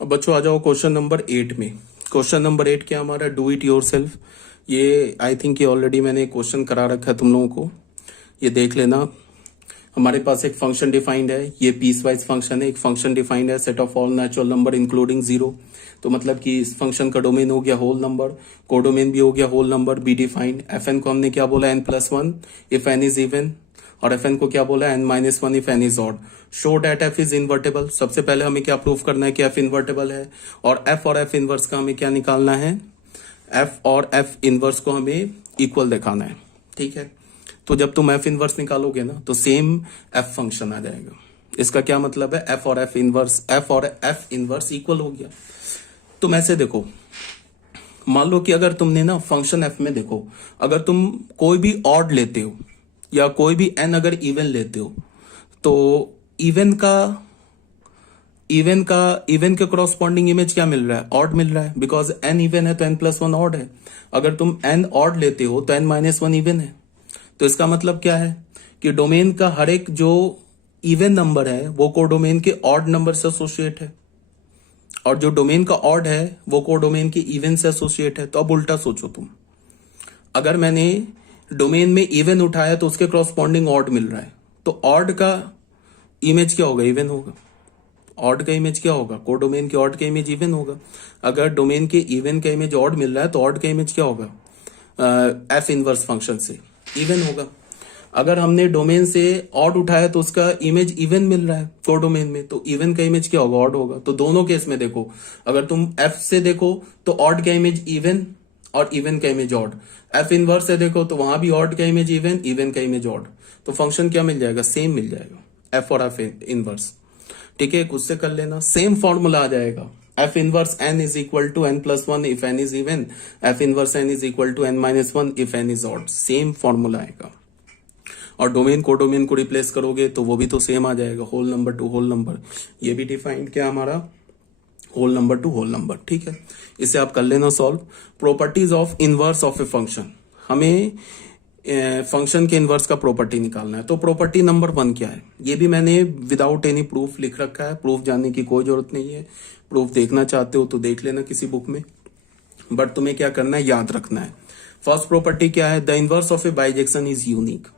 अब बच्चों आ जाओ क्वेश्चन नंबर 8 में। क्वेश्चन नंबर 8 क्या हमारा, डू इट योर सेल्फ। ये आई थिंक ये ऑलरेडी मैंने क्वेश्चन करा रखा है तुम लोगों को, ये देख लेना। हमारे पास एक फंक्शन डिफाइंड है, ये पीस वाइज फंक्शन है। एक फंक्शन डिफाइंड है, set of all natural number including zero. तो मतलब कि इस फंक्शन का डोमेन हो गया होल नंबर, कोडोमेन भी हो गया whole number, be defined. F N को हमने क्या बोला, n+1 if N is even, और एफ एन को क्या बोला, n-1 if N is odd. Show that F is invertible. सबसे पहले हमें क्या प्रूव करना है कि एफ इन्वर्टेबल है, और एफ इनवर्स का हमें क्या निकालना है, एफ और एफ इनवर्स को हमें इक्वल दिखाना है। ठीक है, तो जब तुम एफ इनवर्स निकालोगे ना तो सेम एफ फंक्शन आ जाएगा। इसका क्या मतलब है, एफ और एफ इनवर्स इक्वल हो गया। तुम ऐसे देखो, मान लो कि अगर तुमने ना फंक्शन एफ में देखो, अगर तुम कोई भी ऑड लेते हो या कोई भी एन अगर इवन लेते हो, तो इवन के क्रॉसपॉन्डिंग इमेज क्या मिल रहा है, ऑड मिल रहा है। बिकॉज एन इवन है तो n+1 ऑड है। अगर तुम एन ऑड लेते हो तो n-1 इवन है। तो इसका मतलब क्या है कि डोमेन का हर एक जो इवन नंबर है वो कोडोमेन के ऑड नंबर से एसोसिएट है, और जो डोमेन का ऑड है वो कोडोमेन के इवन से एसोसिएट है। तो अब उल्टा सोचो तुम, अगर मैंने डोमेन में इवन उठाया तो उसके क्रॉसपॉन्डिंग ऑड मिल रहा है, तो ऑड का इमेज क्या होगा, इवन होगा। ऑड का इमेज क्या होगा, कोडोमेन के ऑड का इमेज इवन होगा। अगर डोमेन के इवन का इमेज ऑड मिल रहा है तो ऑड का इमेज क्या होगा, एफ इनवर्स फंक्शन से इवन होगा। अगर हमने डोमेन से ऑड उठाया तो उसका इमेज इवन मिल रहा है कोडोमेन में, तो इवन का इमेज क्या होगा, ऑड होगा। तो दोनों केस में देखो, अगर तुम एफ से देखो तो ऑड का इमेज इवन और इवन का इमेज ऑड। एफ इनवर्स से देखो तो वहां भी ऑड का इमेज इवन, इवन का इमेज ऑड। तो फंक्शन क्या मिल जाएगा, सेम मिल जाएगा, एफ और एफ इनवर्स। ठीक है, कुछ से कर लेना, सेम फॉर्मूला आ जाएगा। F inverse N is equal to n+1 if N is even, F inverse N is equal to n-1 if N is odd. Same formula आएगा। और डोमेन कोडोमेन को रिप्लेस करोगे तो वो भी तो सेम आ जाएगा, whole number to whole number. ये भी डिफाइंड क्या हमारा, whole number to whole number. ठीक है, इसे आप कर लेना solve. Properties of inverse of a function, हमें फंक्शन के इनवर्स का प्रॉपर्टी निकालना है। तो प्रॉपर्टी नंबर 1 क्या है, ये भी मैंने विदाउट एनी प्रूफ लिख रखा है। प्रूफ जानने की कोई जरूरत नहीं है, प्रूफ देखना चाहते हो तो देख लेना किसी बुक में, बट तुम्हें क्या करना है, याद रखना है। फर्स्ट प्रॉपर्टी क्या है, the inverse of A bijection is unique.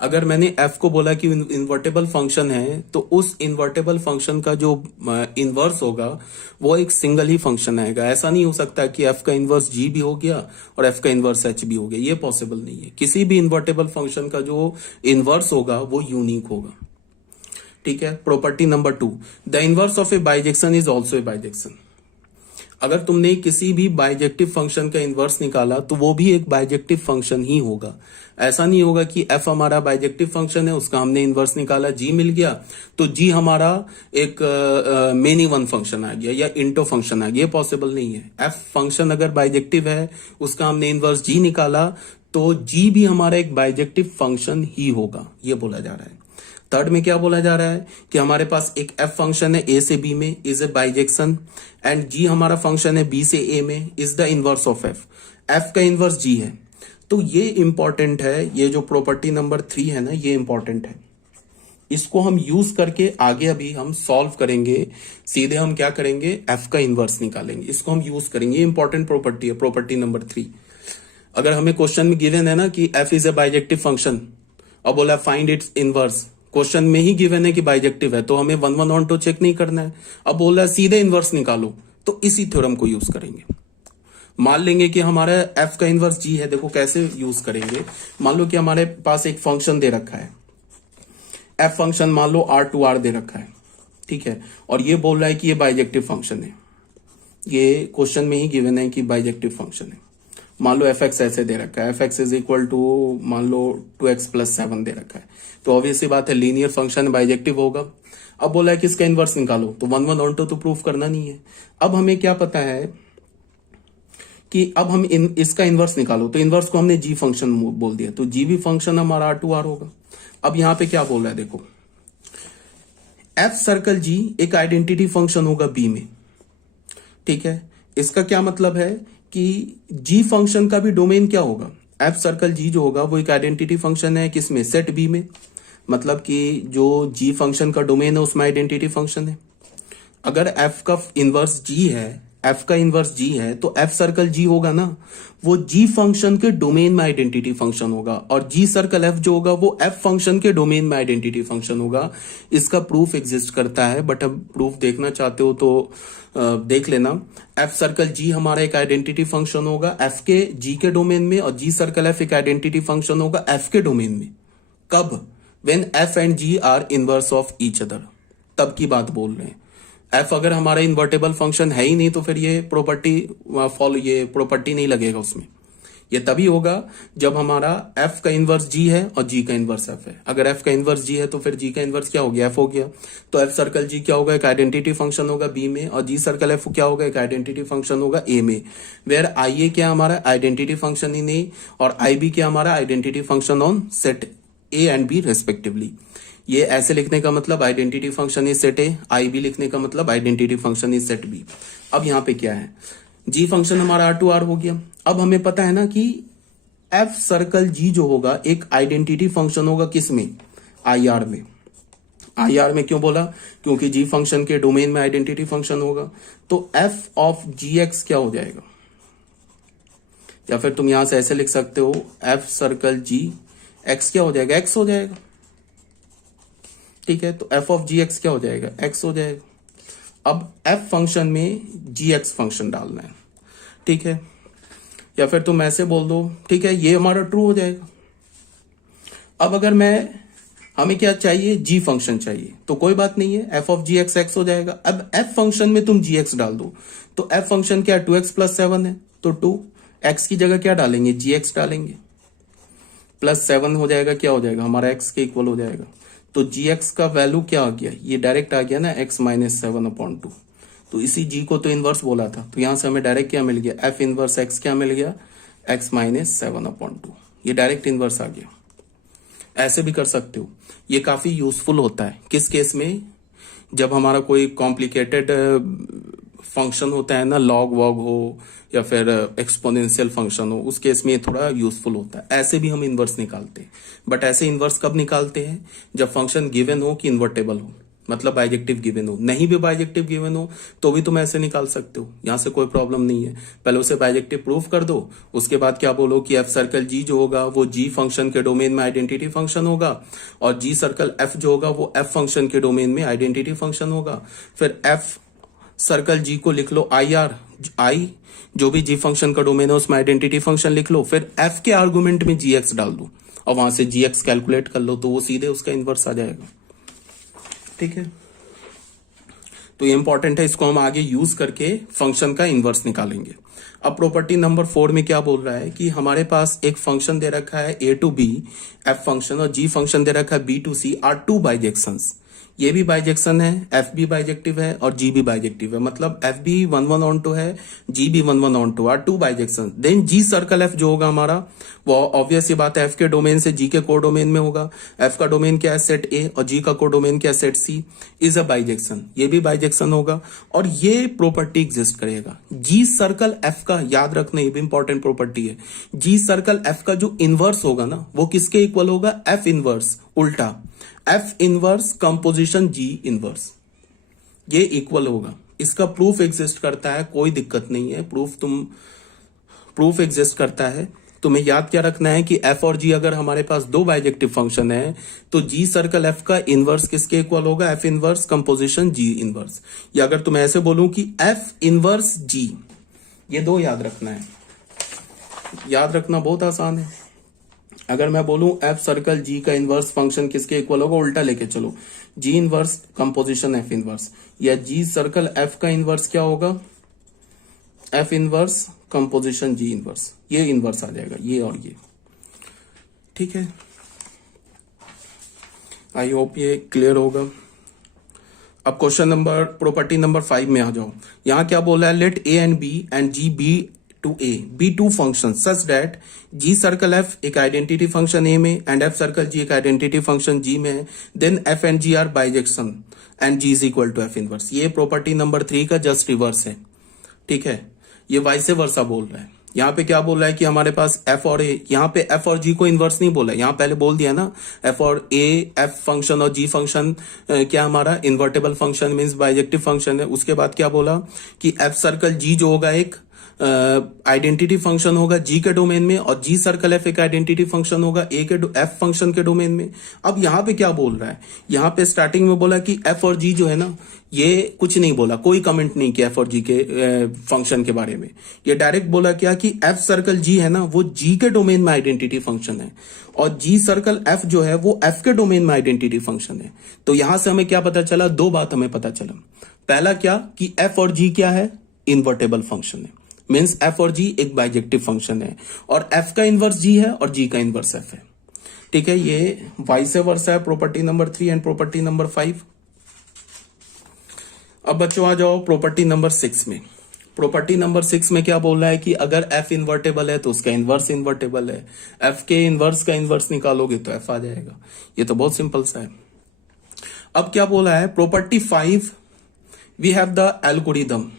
अगर मैंने f को बोला कि इन्वर्टेबल फंक्शन है, तो उस इन्वर्टेबल फंक्शन का जो इनवर्स होगा वो एक सिंगल ही फंक्शन आएगा। ऐसा नहीं हो सकता कि f का इनवर्स g भी हो गया और f का इनवर्स h भी हो गया, ये पॉसिबल नहीं है। किसी भी इन्वर्टेबल फंक्शन का जो इनवर्स होगा वो यूनिक होगा। ठीक है, property number 2, the inverse of A bijection is also a bijection. अगर तुमने किसी भी बाइजेक्टिव फंक्शन का इनवर्स निकाला तो वो भी एक बाइजेक्टिव फंक्शन ही होगा। ऐसा नहीं होगा कि f हमारा बाइजेक्टिव फंक्शन है, उसका हमने इनवर्स निकाला, g मिल गया, तो g हमारा एक मेनी वन फंक्शन आ गया या इंटो फंक्शन आ गया, ये पॉसिबल नहीं है। f फंक्शन अगर बाइजेक्टिव है, उसका हमने इनवर्स g निकाला, तो g भी हमारा एक बाइजेक्टिव फंक्शन ही होगा, ये बोला जा रहा है। थर्ड में क्या बोला जा रहा है कि हमारे पास एक f फंक्शन है a से b में, is a bijection, and g हमारा फंक्शन है b से a में, is the inverse of f का इनवर्स g है। तो ये इंपॉर्टेंट है, ये जो प्रॉपर्टी नंबर 3 है ना, ये इंपॉर्टेंट है। इसको हम यूज करके आगे अभी हम सॉल्व करेंगे। सीधे हम क्या करेंगे, f का इनवर्स निकालेंगे, इसको हम यूज करेंगे। ये इंपॉर्टेंट प्रॉपर्टी है, प्रॉपर्टी नंबर 3। अगर हमें क्वेश्चन में गिवन है ना कि f is a bijective function, और बोला फाइंड इट्स इनवर्स, क्वेश्चन में ही गिवन है कि बाइजेक्टिव है, तो हमें 1 ऑन टू चेक नहीं करना है। अब बोल रहा है सीधे इनवर्स निकालो, तो इसी थ्योरम को यूज करेंगे। मान लेंगे कि हमारा f का इनवर्स g है। देखो कैसे यूज करेंगे, मान लो कि हमारे पास एक फंक्शन दे रखा है, f फंक्शन मान लो R2R दे रखा है, ठीक है, और ये बोल रहा है कि ये बाइजेक्टिव फंक्शन है। ये क्वेश्चन में ही गिवन है कि बाइजेक्टिव फंक्शन है। मान लो fx ऐसे दे रखा है, fx इज इक्वल टू मान लो 2x+7 दे रखा है, तो ऑब्वियसली बात है लीनियर फंक्शन बाइजेक्टिव होगा। अब बोला है कि इसका इनवर्स निकालो, तो 1 ऑन टू तो प्रूफ करना नहीं है। अब हमें क्या पता है कि अब हम इसका इनवर्स निकालो, तो इनवर्स को हमने g फंक्शन बोल दिया, तो g भी फंक्शन हमारा R2R होगा। अब यहां पे क्या बोल रहा है, देखो f सर्कल g एक आइडेंटिटी फंक्शन होगा b में। ठीक है, इसका क्या मतलब है कि g फंक्शन का भी डोमेन क्या होगा, f सर्कल g जो होगा वो एक आइडेंटिटी फंक्शन है किसमें, सेट b में। मतलब कि जो g फंक्शन का डोमेन है उसमें आइडेंटिटी फंक्शन है। अगर एफ का इनवर्स जी है, एफ का इनवर्स जी है, तो एफ सर्कल जी होगा ना, वो जी फंक्शन के डोमेन में आइडेंटिटी फंक्शन होगा, और जी सर्कल एफ जो होगा वो एफ फंक्शन के डोमेन में आइडेंटिटी फंक्शन होगा। इसका प्रूफ एग्जिस्ट करता है, बट अब प्रूफ देखना चाहते हो तो देख लेना। एफ सर्कल जी हमारा एक आइडेंटिटी फंक्शन होगा एफ के जी के डोमेन में, और जी सर्कल एफ एक आइडेंटिटी फंक्शन होगा एफ के डोमेन में। कब? When F and G are inverse of each other, तब की बात बोल रहे हैं। एफ अगर हमारा इन्वर्टेबल फंक्शन है ही नहीं तो फिर ये प्रॉपर्टी नहीं लगेगा उसमें। ये तभी होगा जब हमारा एफ का इनवर्स जी है और जी का इनवर्स एफ है। अगर एफ का इनवर्स जी है तो फिर जी का इनवर्स क्या हो गया? एफ हो गया। तो एफ सर्कल जी क्या होगा? एक आइडेंटिटी फंक्शन होगा बी में, और जी सर्कल एफ क्या होगा? एक आइडेंटिटी फंक्शन होगा ए में। वेयर आई ए क्या हमारा? आइडेंटिटी फंक्शन इन ए, और आई बी क्या हमारा? Identity function on set A and B respectively. ये ऐसे लिखने का मतलब identity function is set A, I B लिखने का मतलब identity function is set B. अब यहां पे क्या है? जी फंक्शन हमारा आर टू आर हो गया। अब हमें पता है ना कि एफ सर्कल जी जो होगा एक आइडेंटिटी फंक्शन होगा किस में? आई आर में। आई आर में क्यों बोला? क्योंकि जी फंक्शन के डोमेन में आइडेंटिटी फंक्शन होगा। तो एफ ऑफ जी एक्स क्या हो जाएगा? या फिर तुम यहां से ऐसे लिख सकते हो, एफ सर्कल जी एक्स क्या हो जाएगा? एक्स हो जाएगा। ठीक है, तो एफ ऑफ जी एक्स क्या हो जाएगा? एक्स हो जाएगा। अब एफ फंक्शन में जी एक्स फंक्शन डालना है, ठीक है, या फिर तुम ऐसे बोल दो, ठीक है, ये हमारा ट्रू हो जाएगा। अब अगर हमें क्या चाहिए? जी फंक्शन चाहिए, तो कोई बात नहीं है, F of G X X हो जाएगा। अब एफ फंक्शन में तुम जी एक्स डाल दो, तो एफ फंक्शन क्या? 2x + 7 है, तो 2x की जगह क्या डालेंगे? जी एक्स डालेंगे, +7 हो जाएगा, क्या हो जाएगा? हमारा x के इक्वल हो जाएगा। तो जी एक्स का वैल्यू क्या आ गया? ये डायरेक्ट आ गया ना, x - 7/2। तो इसी जी को तो इनवर्स बोला था, तो यहां से हमें डायरेक्ट क्या मिल गया? एफ इनवर्स x क्या मिल गया? x - 7/2। ये डायरेक्ट इनवर्स आ गया। ऐसे भी कर सकते हो, ये काफी यूजफुल होता है। किस केस में? जब हमारा कोई कॉम्प्लिकेटेड फंक्शन होता है ना, लॉग वॉग हो या फिर एक्सपोनेंशियल फंक्शन हो, उस केस में ये थोड़ा यूजफुल होता है। ऐसे भी हम इनवर्स निकालते हैं, बट ऐसे इनवर्स कब निकालते हैं? जब फंक्शन गिवन हो कि इन्वर्टेबल हो, मतलब बाइजेक्टिव गिवन हो। नहीं भी बाइजेक्टिव गिवन हो तो भी तुम ऐसे निकाल सकते हो, यहां से कोई प्रॉब्लम नहीं है। पहले उसे बाइजेक्टिव प्रूफ कर दो, उसके बाद क्या बोलो कि एफ सर्कल जी जो होगा वो जी फंक्शन के डोमेन में आइडेंटिटी फंक्शन होगा, और जी सर्कल एफ जो होगा वो एफ फंक्शन के डोमेन में आइडेंटिटी फंक्शन होगा। फिर एफ सर्कल जी को लिख लो आई आर, आई जो भी जी फंक्शन का डोमेन है उसमें आइडेंटिटी फंक्शन लिख लो। फिर एफ के आर्गुमेंट में जी एक्स डाल दो, और वहां से जी एक्स कैलकुलेट कर लो, तो वो सीधे उसका इनवर्स आ जाएगा। ठीक है, तो ये इंपॉर्टेंट है, इसको हम आगे यूज करके फंक्शन का इनवर्स निकालेंगे। अब प्रॉपर्टी नंबर 4 में क्या बोल रहा है कि हमारे पास एक फंक्शन दे रखा है a to b f function, और g फंक्शन दे रखा है b to c are two bijections. ये भी बाइजेक्शन है, एफ भी बाइजेक्टिव है और जी भी बाइजेक्टिव है, मतलब एफ भी 1/1 है, जी भी 1/1 are to bijection. Then G circle F जो होगा हमारा, वो ऑब्वियस ये बात है, एफ के डोमेन से जी के को डोमेन में होगा। एफ का डोमेन क्या है? सेट ए, और जी का को डोमेन क्या है? Set C. Is a bijection, ये भी बाइजेक्शन होगा, और ये प्रॉपर्टी एग्जिस्ट करेगा। जी सर्कल एफ का, याद रखना ये भी इंपॉर्टेंट प्रॉपर्टी है, जी सर्कल एफ का जो इनवर्स होगा ना, वो किसके इक्वल होगा? एफ इनवर्स, उल्टा एफ इनवर्स कंपोजिशन जी इनवर्स, ये इक्वल होगा। इसका प्रूफ एग्जिस्ट करता है, कोई दिक्कत नहीं है, प्रूफ एग्जिस्ट करता है। तुम्हें याद क्या रखना है कि एफ और जी अगर हमारे पास दो बाइजेक्टिव फंक्शन है, तो जी सर्कल एफ का इनवर्स किसके इक्वल होगा? एफ इनवर्स कंपोजिशन जी इनवर्स। या अगर तुम ऐसे बोलूं कि एफ इनवर्स जी, ये दो याद रखना है। याद रखना बहुत आसान है। अगर मैं बोलूं एफ सर्कल जी का इनवर्स फंक्शन किसके इक्वल होगा, उल्टा लेके चलो, जी इनवर्स कंपोजिशन एफ इनवर्स, या जी सर्कल एफ का इनवर्स क्या होगा? एफ इनवर्स कंपोजिशन जी इनवर्स, ये इनवर्स आ जाएगा, ये और ये। ठीक है, आई होप ये क्लियर होगा। अब क्वेश्चन नंबर, प्रॉपर्टी नंबर 5 में आ जाओ। यहां क्या बोला है? Let A and B and G B to A B to function such that G circle F एक आइडेंटिटी फंक्शन ए में एंड एफ सर्कल जी एक आइडेंटिटी फंक्शन जी में है, then F and G are bijection and G is equal to F inverse. ये property number 3 का just reverse है। ठीक है, ये वाइस वर्सा बोल रहा है, यहाँ पे क्या बोल रहा है कि हमारे पास एफ और ए, यहाँ पे एफ और जी को इन्वर्स नहीं बोला है, यहाँ पहले बोल दिया ना एफ और ए, एफ फंक्शन और जी फंक्शन क्या हमारा invertible function means bijective function है। उसके बाद क्या बोला कि एफ सर्कल जी जो होगा एक आइडेंटिटी फंक्शन होगा जी के डोमेन में, और जी सर्कल एफ एक आइडेंटिटी फंक्शन होगा ए के एफ फंक्शन के डोमेन में। अब यहाँ पे क्या बोल रहा है, यहाँ पे स्टार्टिंग में बोला कि एफ और जी जो है ना, ये कुछ नहीं बोला, कोई कमेंट नहीं किया एफ और जी के फंक्शन के बारे में। ये डायरेक्ट बोला क्या कि एफ सर्कल जी है ना, वो जी के डोमेन में आइडेंटिटी फंक्शन है, और जी सर्कल एफ जो है वो एफ के डोमेन में आइडेंटिटी फंक्शन है। तो यहां से हमें क्या पता चला, दो बात हमें पता चला। पहला क्या कि एफ और जी क्या है, इन्वर्टेबल फंक्शन है, मीन्स एफ और जी एक बाइजेक्टिव फंक्शन है, और एफ का इनवर्स जी है और जी का इनवर्स एफ है। ठीक है, ये वाइस वर्सा है property number 3 and property number 5। अब बच्चों आ जाओ प्रॉपर्टी नंबर 6 में। प्रॉपर्टी नंबर 6 में क्या बोल रहा है कि अगर एफ इन्वर्टेबल है तो उसका इनवर्स इन्वर्टेबल है, एफ के इनवर्स का इनवर्स निकालोगे तो एफ आ जाएगा। ये तो बहुत सिंपल सा है। अब क्या बोला है, property 5 we have the algorithm.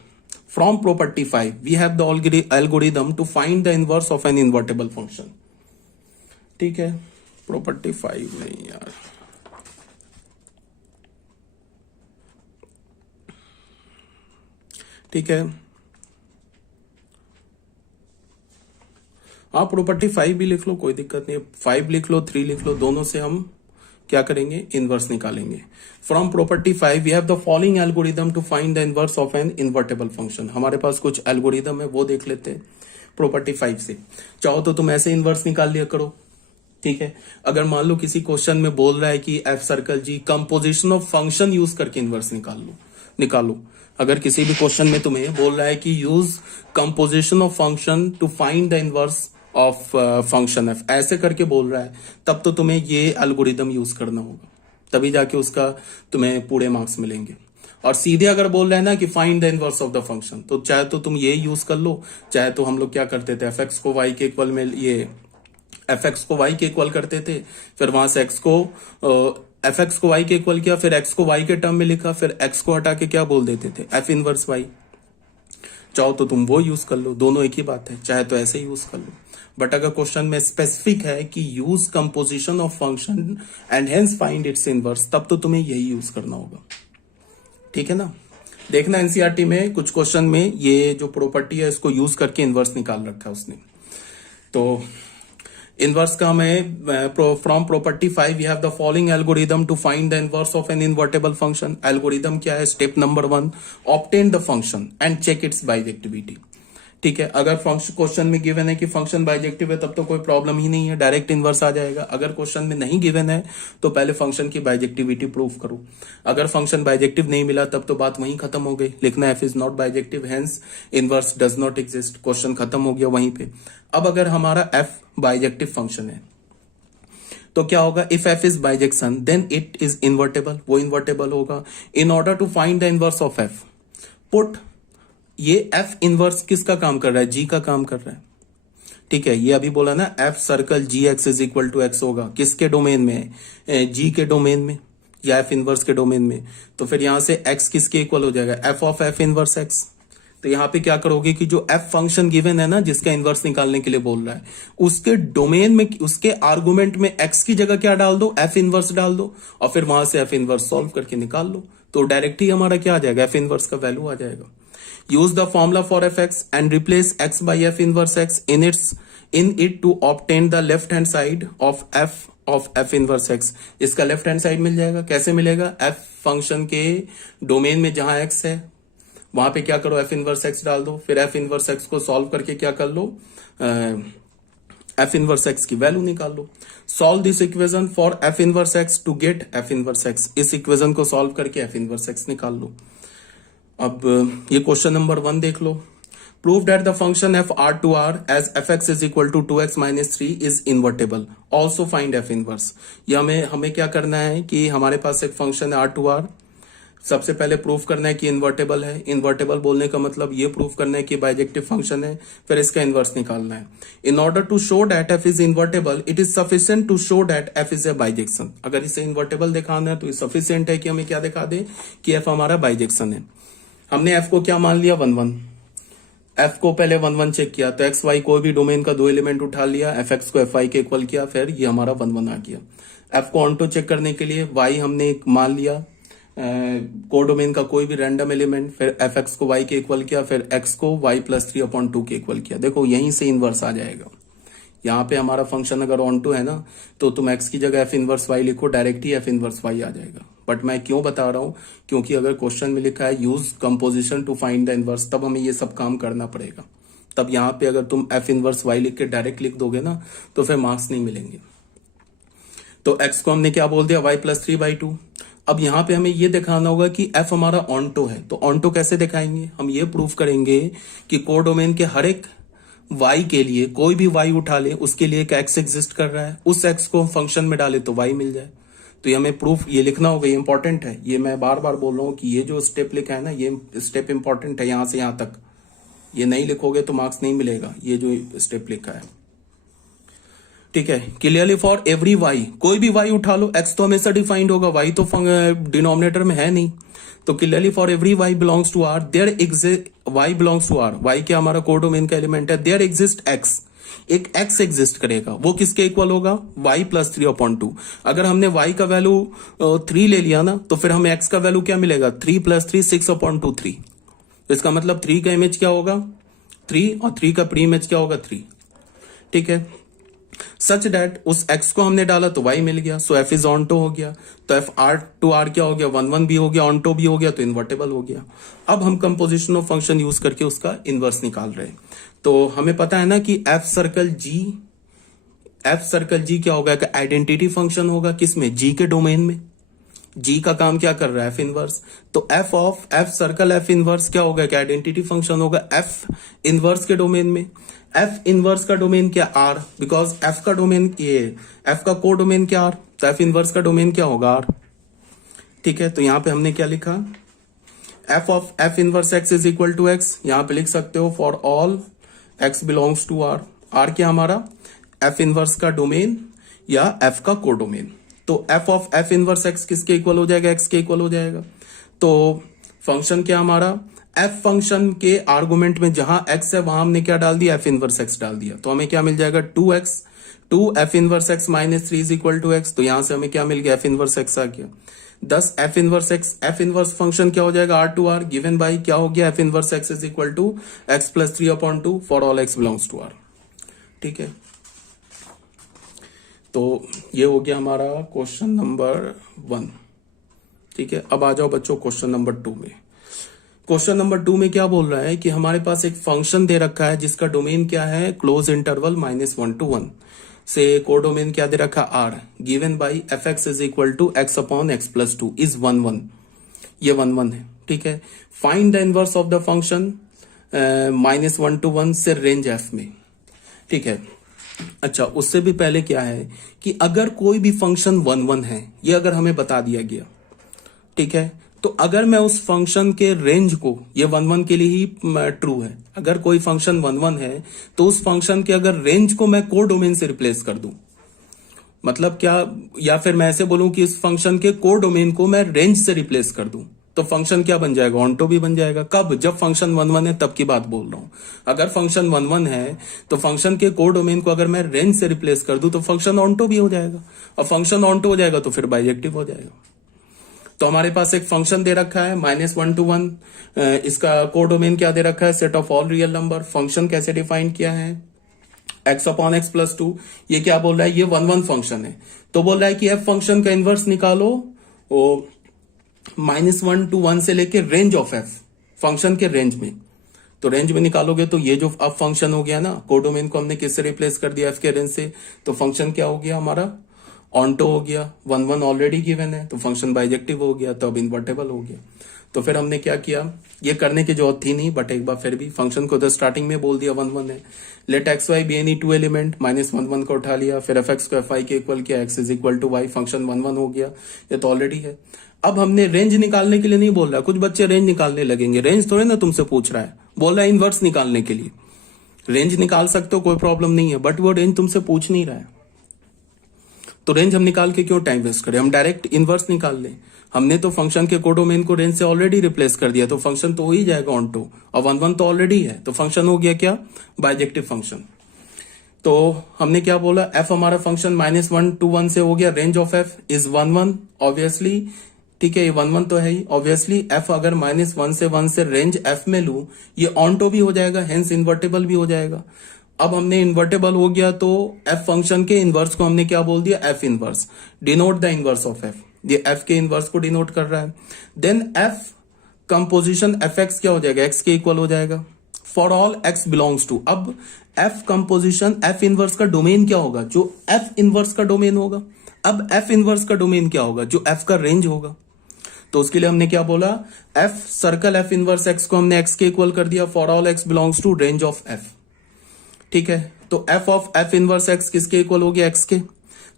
From property 5, we have the algorithm to find the inverse of an invertible function. ठीक है, प्रॉपर्टी 5 नहीं यार, ठीक है, आप प्रॉपर्टी 5 भी लिख लो, कोई दिक्कत नहीं है, 5 लिख लो 3 लिख लो, दोनों से हम क्या करेंगे, इनवर्स निकालेंगे। From property 5 we have the following algorithm to find the inverse of an invertible function. हमारे पास कुछ एल्गोरिदम है, वो देख लेते हैं प्रॉपर्टी 5 से। चाहो तो तुम ऐसे इनवर्स निकाल लिया करो, ठीक है। अगर मान लो किसी क्वेश्चन में बोल रहा है कि F circle G composition of function use करके इनवर्स निकालो। अगर किसी भी क्वेश्चन में तुम्हें बोल रहा है कि use composition of function to find the inverse of function F, ऐसे करके बोल रहा है, तब तो तुम्हें ये एल्गोरिदम यूज करना होगा, तभी जाके उसका तुम्हें पूरे मार्क्स मिलेंगे। और सीधे अगर बोल रहे हैं ना कि find the inverse of the function, तो चाहे तो तुम ये यूज कर लो, चाहे तो हम लोग क्या करते थे, एफ एक्स को वाई के इक्वल में, ये एफ एक्स को वाई के इक्वल करते थे, फिर वहां से एक्स को एफ एक्स को वाई के इक्वल किया, फिर एक्स को वाई के टर्म में लिखा, फिर एक्स को हटा के क्या बोल देते थे, एफ इनवर्स वाई। चाहो तो तुम वो यूज कर लो, दोनों एक ही बात है, चाहे तो ऐसे यूज कर लो। बट अगर क्वेश्चन में स्पेसिफिक है कि use composition of function and hence find its inverse, तब तो तुम्हें यही यूज करना होगा, ठीक है ना। देखना एनसीईआरटी में कुछ क्वेश्चन में ये जो प्रॉपर्टी है इसको यूज करके इनवर्स निकाल रखा है उसने। तो इनवर्स का हमें from property 5 we have the following algorithm to find the inverse of an invertible function. Algorithm क्या है, step number 1, obtain the function and check its bijectivity. ठीक है, अगर क्वेश्चन में गिवन है कि फंक्शन बाइजेक्टिव है तब तो कोई प्रॉब्लम ही नहीं है, डायरेक्ट इनवर्स आ जाएगा। अगर क्वेश्चन में नहीं गिवन है तो पहले फंक्शन की बाइजेक्टिविटी प्रूव करो। अगर फंक्शन बाइजेक्टिव नहीं मिला तब तो बात वहीं खत्म हो गई, लिखना F is not bijective hence inverse does not exist, question खत्म हो गया वहीं पे। अब अगर हमारा एफ बाइजेक्टिव फंक्शन है तो क्या होगा, if F is bijection then it is invertible, वो इन्वर्टेबल होगा। In order to find the inverse of F, put ये एफ इनवर्स किसका काम कर रहा है, जी का काम कर रहा है, ठीक है। ये अभी बोला ना F circle G X is equal to X होगा, किसके डोमेन में, जी के डोमेन में या एफ इनवर्स के डोमेन में। तो फिर यहां से एक्स किसके इक्वल हो जाएगा, F of F inverse x. तो यहां पे क्या करोगे कि जो एफ फंक्शन गिवन है ना, जिसका इनवर्स निकालने के लिए बोल रहा है, उसके डोमेन में, उसके आर्गुमेंट में एक्स की जगह क्या डाल दो, एफ इनवर्स डाल दो, और फिर वहां से एफ इनवर्स सॉल्व करके निकाल लो। तो डायरेक्ट ही हमारा क्या आ जाएगा, एफ इनवर्स का वैल्यू आ जाएगा। Use the formula for fx and replace x by f inverse x in it to obtain the left hand side of f inverse x। इसका लेफ्ट हैंड साइड मिल जाएगा, कैसे मिलेगा, f फंक्शन के domain में जहां x है वहां पे क्या करो, f इनवर्स x डाल दो, फिर f इनवर्स x को सॉल्व करके क्या कर लो, f इनवर्स x की वैल्यू निकाल लो। Solve this equation for f inverse x to get f inverse x। इस इक्वेशन को सॉल्व करके f इनवर्स x निकाल लो। अब ये क्वेश्चन नंबर 1 देख लो। Prove that the function F R to R as F X is equal to 2x minus 3 is invertible, also find F inverse. ये हमें क्या करना है कि हमारे पास एक फंक्शन है आर टू आर, सबसे पहले प्रूफ करना है कि इन्वर्टेबल है। इन्वर्टेबल बोलने का मतलब ये प्रूफ करना है कि बाइजेक्टिव फंक्शन है, फिर इसका इनवर्स निकालना है। In order to show that F is invertible it is sufficient to show that F is a bijection. अगर इसे इन्वर्टेबल दिखाना है तो सफिशिएंट है कि हमें क्या दिखा दे कि एफ हमारा बाइजेक्शन है। हमने एफ को क्या मान लिया, 1 1, एफ को पहले 1 1 चेक किया, तो एक्स वाई कोई भी डोमेन का 2 एलिमेंट उठा लिया, एफ एक्स को एफ वाई के इक्वल किया, फिर ये हमारा 1 1 आ गया। एफ को ऑनटो चेक करने के लिए वाई हमने एक मान लिया कोडोमेन का कोई भी रैंडम एलिमेंट, फिर एफ एक्स को वाई के इक्वल किया, फिर एक्स को वाई प्लस 3/2 के इक्वल किया। देखो यहीं से इनवर्स आ जाएगा। यहाँ पे हमारा फंक्शन अगर ऑन टू है ना, तो तुम एक्स की जगह एफ इनवर्स वाई लिखो, डायरेक्ट ही एफ इनवर्स वाई आ जाएगा। बट मैं क्यों बता रहा हूं, क्योंकि अगर क्वेश्चन में लिखा है use composition to find the inverse, तब हमें ये सब काम करना पड़ेगा। तब यहाँ पे अगर तुम एफ इनवर्स वाई लिख के डायरेक्ट लिख दोगे ना, तो फिर मार्क्स नहीं मिलेंगे। तो एक्स को हमने क्या बोल दिया, वाई प्लस 3/2। अब यहाँ पे हमें ये दिखाना होगा कि एफ हमारा ऑनटो है। तो ऑनटो कैसे दिखाएंगे, हम ये प्रूव करेंगे कि कोडोमेन के हर एक y के लिए कोई भी y उठा ले, उसके लिए एक x एग्जिस्ट कर रहा है, उस x को हम फंक्शन में डाले तो y मिल जाए। तो ये हमें प्रूफ ये लिखना होगा, ये इंपॉर्टेंट है। ये मैं बार बार बोल रहा हूं कि ये जो स्टेप लिखा है ना, ये स्टेप इंपॉर्टेंट है। यहां से यहां तक ये नहीं लिखोगे तो मार्क्स नहीं मिलेगा, ये जो स्टेप लिखा है। ठीक है, क्लियरली फॉर एवरी y, कोई भी y उठा लो, x तो हमेशा डिफाइंड होगा, y तो डिनोमिनेटर में है नहीं। तो clearly for every y belongs to r, there exist y belongs to r, y क्या हमारा कोडोमेन का एलिमेंट है, देयर एग्जिस्ट x, एक x एग्जिस्ट करेगा, वो किसके इक्वल होगा, y प्लस 3/2। अगर हमने y का वैल्यू 3 ले लिया ना, तो फिर हमें x का वैल्यू क्या मिलेगा, 3 + 3 6/2 3। तो इसका मतलब 3 का इमेज क्या होगा 3, और 3 का प्री इमेज क्या होगा 3। ठीक है, सच दैट उस x को हमने डाला तो y मिल गया, सो f इज ऑनटो हो गया। तो f r टू r क्या हो गया, 1 1 भी हो गया, ऑनटो भी हो गया, तो इन्वर्टेबल हो गया। अब हम कंपोजिशन ऑफ फंक्शन यूज करके उसका इनवर्स निकाल रहे हैं। तो हमें पता है ना कि f सर्कल g क्या होगा, एक आइडेंटिटी फंक्शन होगा, किसमें, g के डोमेन में। g का काम क्या कर रहा है, f इनवर्स। तो f of f circle f inverse क्या होगा, एक आइडेंटिटी फंक्शन होगा f इनवर्स के डोमेन में। f इनवर्स का डोमेन क्या, r, बिकॉज f का डोमेन ये, f का को डोमेन क्या r, तो f इनवर्स का डोमेन क्या होगा r। ठीक है, तो यहां पे हमने क्या लिखा, f of f inverse x is equal to x, यहां पे लिख सकते हो for all x belongs to r। r क्या हमारा f इनवर्स का डोमेन या f का को डोमेन। तो f of f inverse x किसके इक्वल हो जाएगा, x के इक्वल हो जाएगा। तो फंक्शन क्या हमारा, f फंक्शन के आर्गुमेंट में जहां x है वहां हमने क्या डाल दिया, f इनवर्स x डाल दिया। तो हमें क्या मिल जाएगा 2x, 2 f inverse x minus 3 is equal to x। तो यहां से हमें क्या मिल गया, f इनवर्स x आ गया। 10 f inverse x, f inverse function क्या हो जाएगा, r टू r गिवन बाई क्या हो गया, f inverse x is equal to x plus 3/2 for all x belongs to r। ठीक है, तो ये हो गया हमारा क्वेश्चन नंबर 1। ठीक है, अब आ जाओ बच्चों क्वेश्चन नंबर 2 में। क्वेश्चन नंबर 2 में क्या बोल रहा है कि हमारे पास एक फंक्शन दे रखा है जिसका डोमेन क्या है, क्लोज इंटरवल -1 to 1 से कोडोमेन क्या दे रखा r, given by F X is equal to x upon x plus 2 is 1 1। ये 1 1 है। ठीक है, find the inverse of the function -1 to 1 से रेंज f में। ठीक है, अच्छा उससे भी पहले क्या है कि अगर कोई भी फंक्शन 1 1 है, ये अगर हमें बता दिया गया, ठीक है, तो अगर मैं उस फंक्शन के रेंज को, ये 1 1 के लिए ही ट्रू है, अगर कोई फंक्शन 1 1 है तो उस फंक्शन के अगर रेंज को मैं को डोमेन से रिप्लेस कर दूं, मतलब क्या, या फिर मैं ऐसे बोलूं कि इस फंक्शन के को डोमेन को मैं रेंज से रिप्लेस कर दूं, तो फंक्शन क्या बन जाएगा, ऑनटो भी बन जाएगा। कब, जब फंक्शन 1 1 है तब की बात बोल रहा हूं। अगर फंक्शन 1 1 है तो फंक्शन के को डोमेन को अगर मैं रेंज से रिप्लेस कर दूं तो फंक्शन ऑनटो भी हो जाएगा, और फंक्शन ऑनटो हो जाएगा तो फिर बाइजेक्टिव हो जाएगा। तो हमारे पास एक फंक्शन दे रखा है -1 to 1, इसका को डोमेन क्या दे रखा है, set of all real number. Function कैसे डिफाइन किया है, x अपॉन x प्लस 2। ये क्या बोल रहा है, ये 1 1 फंक्शन है, तो बोल रहा है कि f फंक्शन का इनवर्स निकालो, वो -1 to 1 से लेके रेंज ऑफ f, फंक्शन के रेंज में। तो रेंज में निकालोगे तो ये जो अब फंक्शन हो गया ना, कोडोमेन को हमने किससे रिप्लेस कर दिया, f के रेंज से, तो फंक्शन क्या हो गया हमारा, ऑनटो हो गया। 1 1 ऑलरेडी गिवन है तो फंक्शन बाइजेक्टिव हो गया, तो अब इन्वर्टेबल हो गया। तो फिर हमने क्या किया, ये करने की जरूरत थी नहीं, बट एक बार फिर भी फंक्शन को तो स्टार्टिंग में बोल दिया 1 1 है। Let X Y be any 2 element, -1 1 को उठा लिया, फिर एफ एक्स को एफ वाई के इक्वल किया, X is equal to Y, function 1 1 हो गया, ये तो ऑलरेडी है। अब हमने रेंज निकालने के लिए नहीं बोल रहा, कुछ बच्चे रेंज निकालने लगेंगे, रेंज थोड़े ना तुमसे पूछ रहा है, बोल रहा है इनवर्स निकालने के लिए। रेंज निकाल सकते हो, कोई प्रॉब्लम नहीं है, बट वो रेंज तुमसे पूछ नहीं रहा है। तो रेंज हम निकाल के क्यों टाइम वेस्ट करें, हम डायरेक्ट इनवर्स निकाल लें। हमने तो फंक्शन के कोडोमेन को रेंज से ऑलरेडी रिप्लेस कर दिया, तो फंक्शन तो हो ही जाएगा ऑन टू, और 1 1 तो ऑलरेडी है, तो फंक्शन हो गया क्या, बाइजेक्टिव फंक्शन। तो हमने क्या बोला, एफ हमारा फंक्शन -1 to 1 से हो गया, range of F is 1 1 obviously, ठीक है, ये 1 1 तो है ही ऑब्वियसली। एफ अगर -1 से 1 से रेंज एफ में लू, ये ऑन टू भी हो जाएगा, हेंस इन्वर्टेबल भी हो जाएगा। अब हमने इन्वर्टेबल हो गया तो एफ फंक्शन के इनवर्स को हमने क्या बोल दिया, F inverse, denote the inverse of F, ये एफ के इनवर्स को डिनोट कर रहा है। Then F composition F X क्या हो जाएगा, एक्स के इक्वल हो जाएगा for all x belongs to. अब एफ कंपोजिशन एफ इनवर्स का डोमेन क्या होगा, जो एफ इनवर्स का डोमेन होगा। अब एफ इनवर्स का डोमेन क्या होगा, जो एफ का रेंज होगा। तो उसके लिए हमने क्या बोला, F circle F inverse X को हमने एक्स के इक्वल कर दिया for all x belongs to range of F, ठीक है। तो F of F inverse x किसके इक्वल हो गया, एक्स के।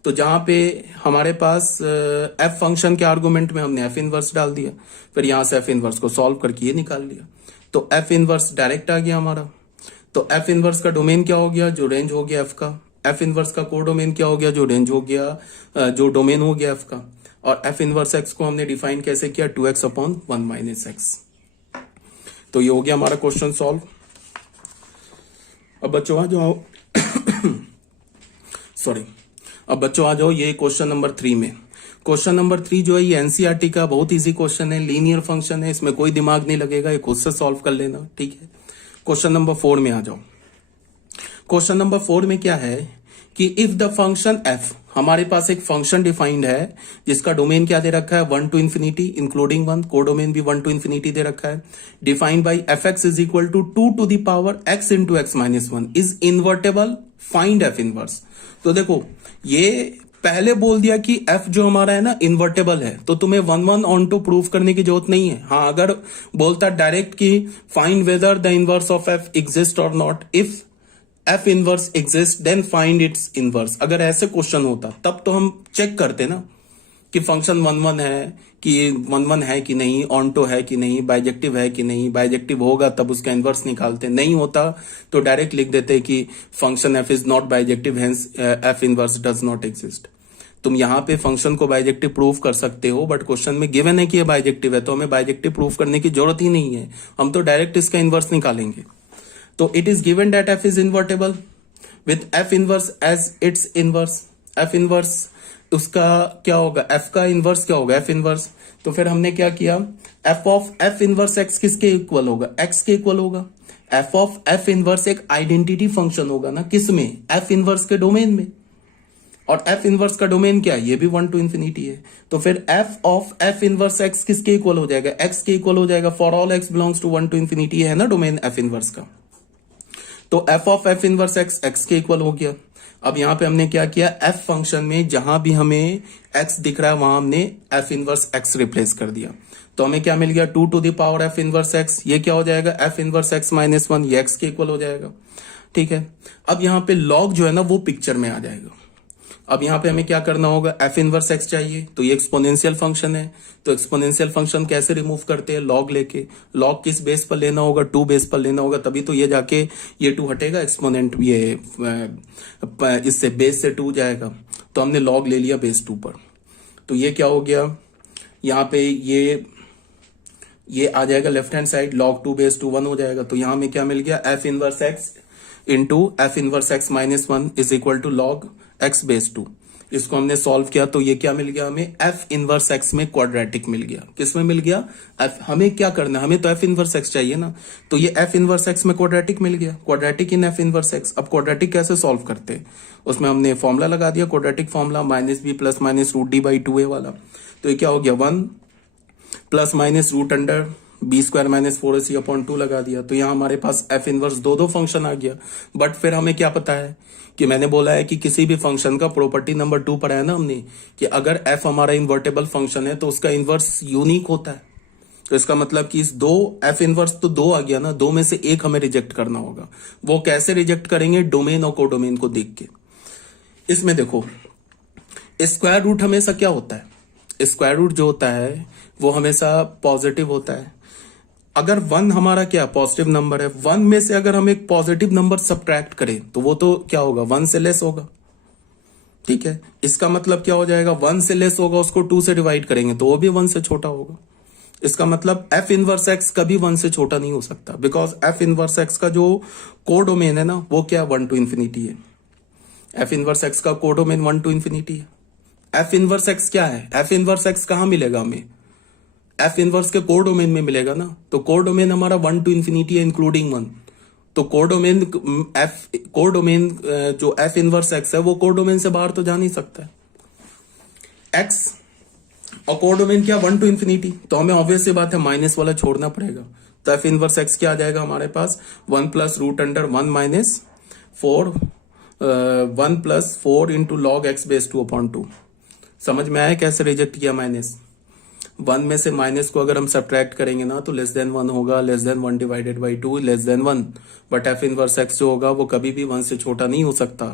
तो जहां पे हमारे पास एफ फंक्शन के आर्गुमेंट में हमने एफ इनवर्स डाल दिया, फिर यहां से एफ इनवर्स को सॉल्व करके ये निकाल लिया, तो एफ इनवर्स डायरेक्ट आ गया हमारा। तो एफ इनवर्स का डोमेन क्या हो गया, जो रेंज हो गया एफ का। एफ इनवर्स का कोडोमेन क्या हो गया, जो रेंज हो गया, जो डोमेन हो गया एफ का। और एफ इनवर्स एक्स को हमने डिफाइन कैसे किया, 2x/1 - x। तो ये हो गया हमारा क्वेश्चन सॉल्व। अब बच्चों आ जाओ सॉरी, अब बच्चों आ जाओ ये क्वेश्चन नंबर 3 में। क्वेश्चन नंबर 3 जो है ये एनसीईआरटी का बहुत इजी क्वेश्चन है, लीनियर फंक्शन है, इसमें कोई दिमाग नहीं लगेगा, ये खुद से सॉल्व कर लेना, ठीक है। क्वेश्चन नंबर 4 में आ जाओ। क्वेश्चन नंबर 4 में क्या है कि इफ द फंक्शन एफ, हमारे पास एक फंक्शन डिफाइंड है जिसका डोमेन क्या दे रखा है, 1 to infinity इंक्लूडिंग 1, कोडोमेन भी 1 to infinity दे रखा है, defined by F X is equal to 2 to the power x into x - 1 is invertible, find F inverse. तो देखो ये पहले बोल दिया कि एफ जो हमारा है ना इन्वर्टेबल है, तो तुम्हें 1 1 ऑन टू प्रूव करने की जरूरत नहीं है। हाँ, अगर बोलता डायरेक्ट कि find whether the inverse of F exist और not, if F inverse exist then find its inverse, अगर ऐसे क्वेश्चन होता तब तो हम चेक करते ना कि फंक्शन 1 1 है कि 1 1 है कि नहीं, ऑनटो है कि नहीं, बाइजेक्टिव है कि नहीं, बाइजेक्टिव होगा तब उसका इनवर्स निकालते, नहीं होता तो डायरेक्ट लिख देते कि function F is not bijective hence F inverse does not exist. तुम यहाँ पे फंक्शन को बाइजेक्टिव प्रूव कर सकते हो, बट क्वेश्चन में गिवन है कि ये बाइजेक्टिव है, तो हमें बाइजेक्टिव प्रूव करने की जरूरत ही नहीं है, हम तो डायरेक्ट इसका इनवर्स निकालेंगे। तो it is given that F is invertible with F inverse as its inverse. F inverse उसका क्या होगा, एफ का इनवर्स क्या होगा, एफ इनवर्स। तो फिर हमने क्या किया, F of F inverse x किसके इक्वल होगा, एक्स के इक्वल होगा। एफ ऑफ एफ इनवर्स एक आइडेंटिटी फंक्शन होगा ना, किसमें, एफ इनवर्स के डोमेन में, और एफ इनवर्स का डोमेन क्या है, ये भी 1 to infinity है। तो फिर F of F inverse x किसके इक्वल हो जाएगा, एक्स के इक्वल हो जाएगा for all x belongs to 1 to infinity है ना डोमेन एफ इनवर्स का। तो F of F inverse x x के इक्वल हो गया। अब यहां पे हमने क्या किया, एफ फंक्शन में जहां भी हमें एक्स दिख रहा है वहां हमने एफ इनवर्स एक्स रिप्लेस कर दिया, तो हमें क्या मिल गया, 2 to the power F inverse x, ये क्या हो जाएगा, एफ इनवर्स एक्स -1, ये एक्स के इक्वल हो जाएगा, ठीक है। अब यहाँ पे लॉग जो है ना वो पिक्चर में आ जाएगा। अब यहाँ पे हमें क्या करना होगा, एफ इनवर्स एक्स चाहिए, तो ये एक्सपोनेंशियल फंक्शन है, तो एक्सपोनेंशियल फंक्शन कैसे रिमूव करते हैं, लॉग लेके। लॉग किस बेस पर लेना होगा, 2 बेस पर लेना होगा, तभी तो ये जाके ये 2 हटेगा, एक्सपोनेंट ये इससे बेस से 2 जाएगा, तो हमने लॉग ले लिया बेस 2 पर। तो ये क्या हो गया, यहाँ पे ये आ जाएगा left hand side, log 2 base 2 1 हो जाएगा। तो यहां में क्या मिल गया, F inverse X into F inverse X -1 is equal to log X base 2। इसको हमने सॉल्व किया तो ये क्या मिल गया हमें, एफ इनवर्स एक्स में क्वाड्रेटिक मिल गया। किसमें मिल गया, एफ, हमें क्या करना है, हमें तो एफ इनवर्स एक्स चाहिए ना, तो ये एफ इनवर्स एक्स में क्वाड्रेटिक मिल गया, quadratic in F inverse x. अब क्वाड्रेटिक कैसे सॉल्व करते हैं, उसमें हमने फॉर्मुला लगा दिया, क्वाड्रेटिक फॉर्मुला -b + -√d/2a वाला। तो ये क्या हो गया, 1 ± √b² - 4ac/2 लगा दिया। तो यहां हमारे पास एफ इनवर्स दो फंक्शन आ गया। बट फिर हमें क्या पता है कि मैंने बोला है कि किसी भी फंक्शन का प्रॉपर्टी नंबर 2 पढ़ा है ना हमने, कि अगर एफ हमारा इन्वर्टेबल फंक्शन है तो उसका इन्वर्स यूनिक होता है। तो इसका मतलब कि इस एफ इनवर्स तो 2 आ गया ना, 2 में से एक हमें रिजेक्ट करना होगा। वो कैसे रिजेक्ट करेंगे, डोमेन और कोडोमेन को देख के। इसमें देखो स्क्वायर रूट हमेशा क्या होता है, स्क्वायर रूट जो होता है वो हमेशा पॉजिटिव होता है। अगर 1 हमारा क्या पॉजिटिव नंबर है, 1 में से अगर हम एक पॉजिटिव नंबर सब्ट्रैक्ट करें तो वो तो क्या होगा, 1 से लेस होगा, ठीक है, इसका मतलब क्या हो जाएगा, 1 से लेस होगा उसको 2 से डिवाइड करेंगे तो वो भी 1 से छोटा होगा। इसका मतलब एफ इनवर्स एक्स कभी 1 से छोटा नहीं हो सकता, बिकॉज एफ इनवर्स एक्स का जो कोडोमेन है ना वो क्या 1 टू इन्फिनिटी है। एफ इनवर्स एक्स का कोडोमेन 1 टू इन्फिनिटी है। एफ इनवर्स एक्स क्या है, एफ इनवर्स एक्स कहां मिलेगा हमें, एफ इनवर्स के कोडोमेन में मिलेगा ना। तो कोडोमेन हमारा 1 टू इन्फिनिटी है इंक्लूडिंग 1। तो कोडोमेन जो एफ इनवर्स एक्स है वो कोडोमेन से बाहर तो जा नहीं सकता है एक्स। और कोडोमेन क्या 1 टू इन्फिनिटी, तो हमें ऑब्वियस सी बात है माइनस वाला छोड़ना पड़ेगा। तो एफ इनवर्स एक्स क्या आ जाएगा हमारे पास 1 plus root under 1 minus 4 1 plus 4 into log X base 2/2। समझ में आया कैसे रिजेक्ट किया माइनस। 1 में से माइनस को अगर हम सब्ट्रैक्ट करेंगे ना तो लेस देन 1 होगा, less than 1 divided by 2 less than 1। But f inverse x जो होगा वो कभी भी 1 से छोटा नहीं हो सकता,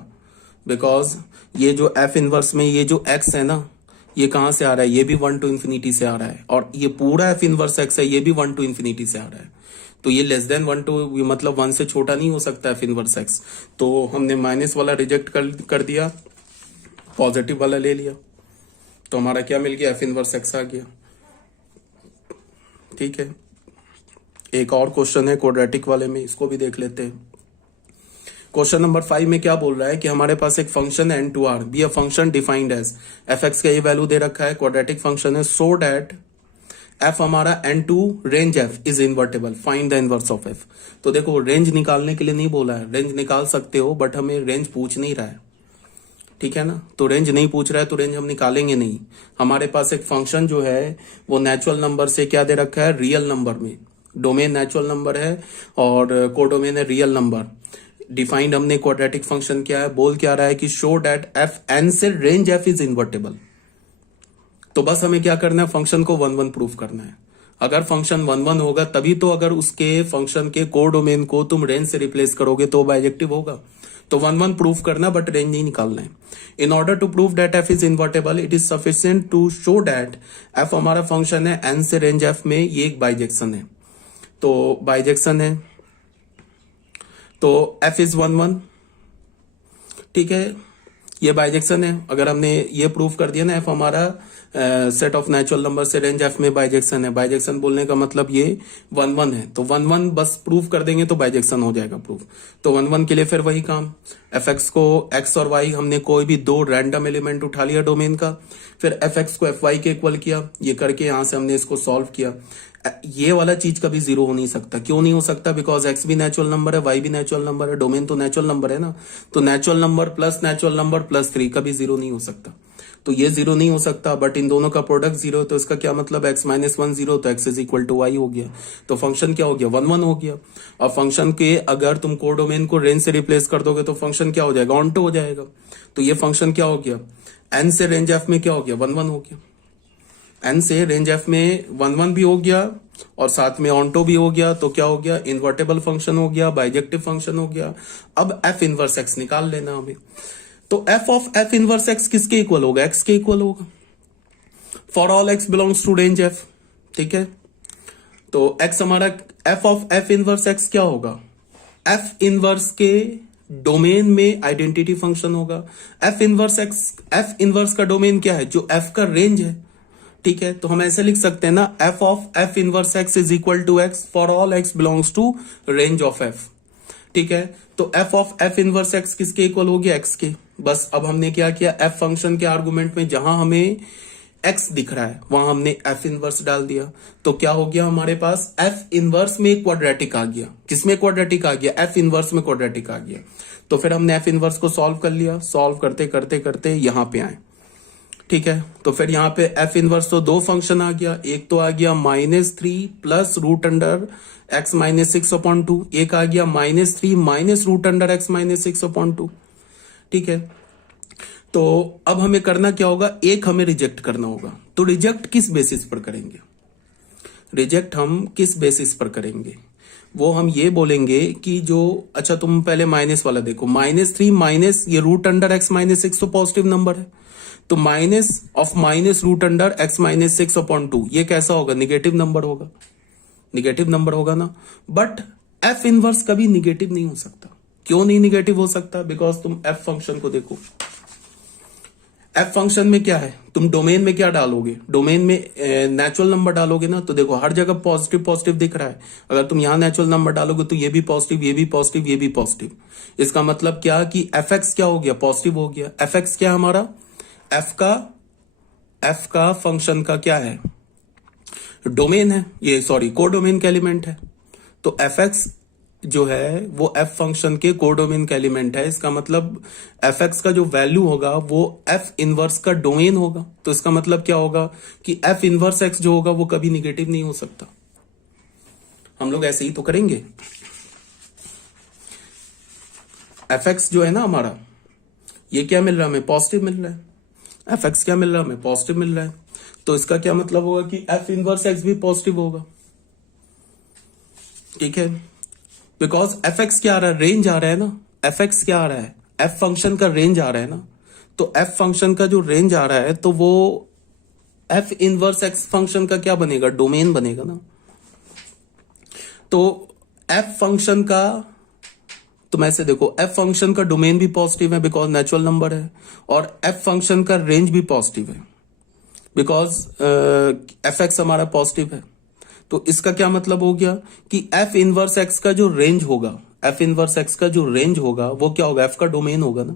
बिकॉज ये जो एफ इनवर्स में ये जो एक्स है ना ये कहां से आ रहा है, ये भी 1 टू इन्फिनिटी से आ रहा है, और ये पूरा एफ इनवर्स एक्स है ये भी 1 टू इन्फिनिटी से आ रहा है। तो ये लेस देन 1 टू मतलब 1 से छोटा नहीं हो सकता एफ इनवर्स एक्स। तो हमने माइनस वाला रिजेक्ट कर दिया, पॉजिटिव वाला ले लिया, तो हमारा क्या मिल गया, एफ इनवर्स एक्स आ गया। ठीक है, एक और क्वेश्चन है क्वाड्रेटिक वाले में, इसको भी देख लेते हैं। क्वेश्चन नंबर 5 में क्या बोल रहा है कि हमारे पास एक फंक्शन है n2r be a function defined as F X का ये वैल्यू दे रखा है, क्वाड्रेटिक फंक्शन है, सो डैट एफ हमारा n2 range F is invertible, find the inverse of F. तो देखो रेंज निकालने के लिए नहीं बोला है, रेंज निकाल सकते हो बट हमें रेंज पूछ नहीं रहा है, ठीक है ना। तो रेंज नहीं पूछ रहा है तो रेंज हम निकालेंगे नहीं। हमारे पास एक फंक्शन जो है वो नेचुरल नंबर से क्या दे रखा है, रियल नंबर में, डोमेन नेचुरल नंबर है और कोडोमेन है रियल नंबर। डिफाइंड हमने क्वाड्रेटिक फंक्शन क्या है, बोल क्या रहा है कि शो डैट एफ एन से रेंज एफ इज इन्वर्टेबल। तो बस हमें क्या करना है, फंक्शन को 1 1 प्रूफ करना है। अगर फंक्शन 1 1 होगा तभी तो, अगर उसके फंक्शन के कोडोमेन को तुम रेंज से रिप्लेस करोगे तो बाइजेक्टिव होगा। तो 1 1 प्रूफ करना बट रेंज नहीं निकालना है। In order to prove that F is invertible it is sufficient to show that F हमारा फंक्शन है एन से रेंज एफ में ये एक बाइजेक्शन है। तो बाइजेक्शन है तो एफ इज 1 1, ठीक है, ये बाइजेक्शन है। अगर हमने ये प्रूफ कर दिया ना एफ हमारा सेट ऑफ नेचुरल नंबर से रेंज एफ में बाइजेक्शन है, बाइजेक्शन बोलने का मतलब ये 1 1 है, तो 1 1 बस प्रूफ कर देंगे तो बाइजेक्शन हो जाएगा प्रूफ। तो 1 1 के लिए फिर वही काम, एफ एक्स को एक्स और वाई हमने कोई भी 2 रैंडम एलिमेंट उठा लिया डोमेन का, फिर एफ एक्स को एफ वाई के इक्वल किया, ये करके यहां से हमने इसको सॉल्व किया। ये वाला चीज कभी जीरो हो नहीं सकता, क्यों नहीं हो सकता, बिकॉज एक्स भी नेचुरल नंबर है, वाई भी नेचुरल नंबर है, डोमेन तो नेचुरल नंबर है ना। तो नेचुरल नंबर प्लस 3 कभी जीरो नहीं हो सकता, तो ये जीरो नहीं हो सकता। बट इन दोनों का प्रोडक्ट जीरो, तो इसका क्या मतलब, एक्स माइनस 1 जीरो, तो X is equal to Y हो गया। तो फंक्शन क्या हो गया, 1 1 हो गया। अब फंक्शन के अगर तुम कोडोमेन को रेंज से रिप्लेस कर दोगे तो फंक्शन क्या हो जाएगा, ऑनटो हो जाएगा। तो ये फंक्शन क्या हो गया, एन से रेंज एफ में क्या हो गया, 1 1 हो गया। एन से रेंज एफ में 1 1 भी हो गया और साथ में ऑनटो भी हो गया, तो क्या हो गया, इन्वर्टेबल फंक्शन हो गया, बाइजेक्टिव फंक्शन हो गया। अब एफ इनवर्स एक्स निकाल लेना हमें। तो F of F inverse x किसके इक्वल होगा, एक्स के इक्वल होगा for all x belongs to range F, ठीक है। तो एक्स हमारा F of F inverse X क्या होगा, एफ इनवर्स के डोमेन में आइडेंटिटी फंक्शन होगा। F inverse X, F inverse का डोमेन क्या है, जो एफ का रेंज है, ठीक है। तो हम ऐसे लिख सकते हैं ना, f of F inverse x is equal to x for all x belongs to range of F, ठीक है। तो F of F inverse x किसके इक्वल हो गया, एक्स के। बस अब हमने क्या किया, एफ फंक्शन के आर्गुमेंट में जहां हमें एक्स दिख रहा है वहां हमने एफ इनवर्स डाल दिया। तो क्या हो गया हमारे पास, एफ इनवर्स में क्वाड्रेटिक आ गया। किसमें क्वाड्रेटिक आ गया, एफ इनवर्स में क्वाड्रेटिक आ गया। तो फिर हमने एफ इनवर्स को सॉल्व कर लिया, सॉल्व करते करते करते यहां पे आए, ठीक है। तो फिर यहाँ पे एफ इनवर्स तो 2 फंक्शन आ गया, एक तो आ गया -3 plus root under x minus 6/2, एक आ गया -3 minus root under x minus 6/2, ठीक है। तो अब हमें करना क्या होगा, एक हमें रिजेक्ट करना होगा। तो रिजेक्ट किस बेसिस पर करेंगे, रिजेक्ट हम किस बेसिस पर करेंगे, वो हम ये बोलेंगे कि जो, अच्छा तुम पहले माइनस वाला देखो, -3 माइनस ये रूट अंडर एक्स माइनस 6 तो पॉजिटिव नंबर है, तो minus of minus root under x minus 6/2 ये कैसा होगा, निगेटिव नंबर होगा, निगेटिव नंबर होगा ना। बट एफ इनवर्स कभी निगेटिव नहीं हो सकता। क्यों नहीं निगेटिव हो सकता, बिकॉज तुम एफ फंक्शन को देखो, एफ फंक्शन में क्या है, तुम डोमेन में क्या डालोगे, डोमेन में नेचुरल नंबर डालोगे ना, तो देखो हर जगह पॉजिटिव पॉजिटिव दिख रहा है। अगर तुम यहां नेचुरल नंबर डालोगे तो ये भी पॉजिटिव, ये भी पॉजिटिव, ये भी पॉजिटिव। इसका मतलब क्या कि एफ एक्स क्या हो गया, पॉजिटिव हो गया। एफ एक्स क्या हमारा, एफ का फंक्शन का क्या है, डोमेन है, ये सॉरी कोडोमेन का एलिमेंट है। तो एफ एक्स जो है वो एफ फंक्शन के कोडोमेन का एलिमेंट है। इसका मतलब एफ एक्स का जो वैल्यू होगा वो एफ इनवर्स का डोमेन होगा। तो इसका मतलब क्या होगा कि एफ इनवर्स एक्स जो होगा वो कभी निगेटिव नहीं हो सकता। हम लोग ऐसे ही तो करेंगे। एफ एक्स जो है ना हमारा, ये क्या मिल रहा है हमें, पॉजिटिव मिल रहा है। एफ एक्स क्या मिल रहा है हमें, पॉजिटिव मिल रहा है। तो इसका क्या मतलब होगा कि एफ इनवर्स एक्स भी पॉजिटिव होगा। ठीक है, बिकॉज एफ एक्स क्या आ रहा है, रेंज आ रहा है ना। एफ एक्स क्या आ रहा है, एफ फंक्शन का रेंज आ रहा है ना। तो एफ फंक्शन का जो रेंज आ रहा है तो वो एफ इनवर्स एक्स फंक्शन का क्या बनेगा, डोमेन बनेगा ना। तो एफ फंक्शन का, तुम ऐसे देखो, एफ फंक्शन का डोमेन भी पॉजिटिव है बिकॉज नेचुरल नंबर है, और एफ फंक्शन का रेंज भी पॉजिटिव है बिकॉज एफ एक्स हमारा पॉजिटिव है। तो इसका क्या मतलब हो गया कि एफ इनवर्स एक्स का जो रेंज होगा, एफ इनवर्स एक्स का जो रेंज होगा वो क्या होगा, एफ का डोमेन होगा ना।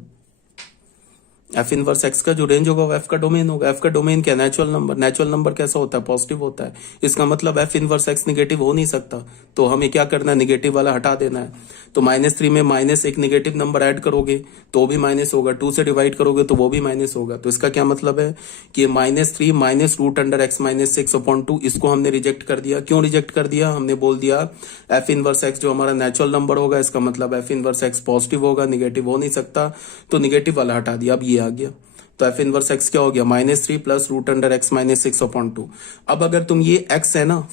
एफ इनवर्स एक्स का जो रेंज होगा वो एफ का डोमेन होगा। एफ का डोमेन क्या, नेचुरल नंबर। नेचुरल नंबर कैसा होता है, पॉजिटिव होता है। इसका मतलब एफ इनवर्स एक्स निगेटिव हो नहीं सकता। तो हमें क्या करना है, निगेटिव वाला हटा देना है। तो -3 में माइनस एक निगेटिव नंबर ऐड करोगे तो भी माइनस होगा, 2 से डिवाइड करोगे तो वो भी माइनस होगा। तो इसका क्या मतलब है कि -3 minus root under x minus 6/2, इसको हमने रिजेक्ट कर दिया। क्यों रिजेक्ट कर दिया, हमने बोल दिया एफ इनवर्स एक्स जो हमारा नेचुरल नंबर होगा, इसका मतलब एफ इनवर्स एक्स पॉजिटिव होगा, निगेटिव हो नहीं सकता। तो निगेटिव वाला हटा दिया, अब ये आ गया। तो एफ इनवर्स एक्स क्या हो गया, -3 plus root under x minus 6/2। अब अगर तुम ये एक्स है ना,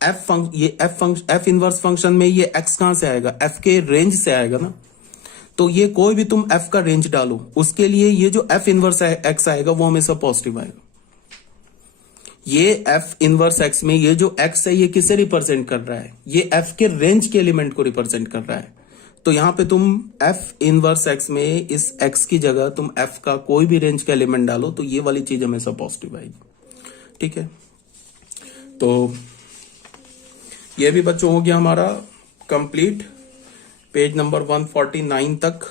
एफ इनवर्स फंक्शन में ये एक्स कहां से आएगा, एफ के रेंज से आएगा ना। तो ये कोई भी तुम एफ का रेंज डालो, उसके लिए ये जो एफ इनवर्स एक्स आएगा वो हमेशा पॉजिटिव आएगा। ये एफ इनवर्स एक्स में ये जो एक्स है ये किसे रिप्रेजेंट कर रहा है, ये एफ के रेंज के एलिमेंट को रिप्रेजेंट कर रहा है। तो यहां पे तुम एफ इनवर्स एक्स में इस एक्स की जगह तुम एफ का कोई भी रेंज का एलिमेंट डालो तो ये वाली चीज हमेशा पॉजिटिव आएगी। ठीक है, तो ये भी बच्चों हो गया हमारा कंप्लीट पेज नंबर 149 तक।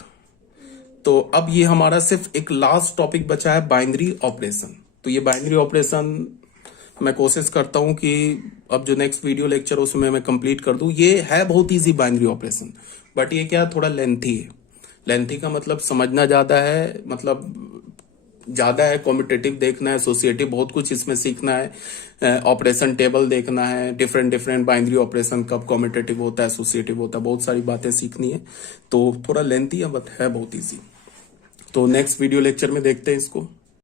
तो अब ये हमारा सिर्फ एक लास्ट टॉपिक बचा है, बाइनरी ऑपरेशन। तो ये बाइनरी ऑपरेशन मैं कोशिश करता हूं कि अब जो नेक्स्ट वीडियो लेक्चर उसमें मैं कंप्लीट कर दूं। ये है बहुत इजी बाइनरी ऑपरेशन, बट ये क्या थोड़ा लेंथी है। लेंथी का मतलब समझना ज्यादा है, मतलब ज्यादा है, कॉम्पिटेटिव देखना है, एसोसिएटिव बहुत कुछ इसमें सीखना है, ऑपरेशन टेबल देखना है, डिफरेंट बाइनरी ऑपरेशन कब कॉम्पिटेटिव होता है, एसोसिएटिव होता है, बहुत सारी बातें सीखनी है। तो थोड़ा लेंथी है बट है बहुत इजी। तो नेक्स्ट वीडियो लेक्चर में देखते हैं इसको।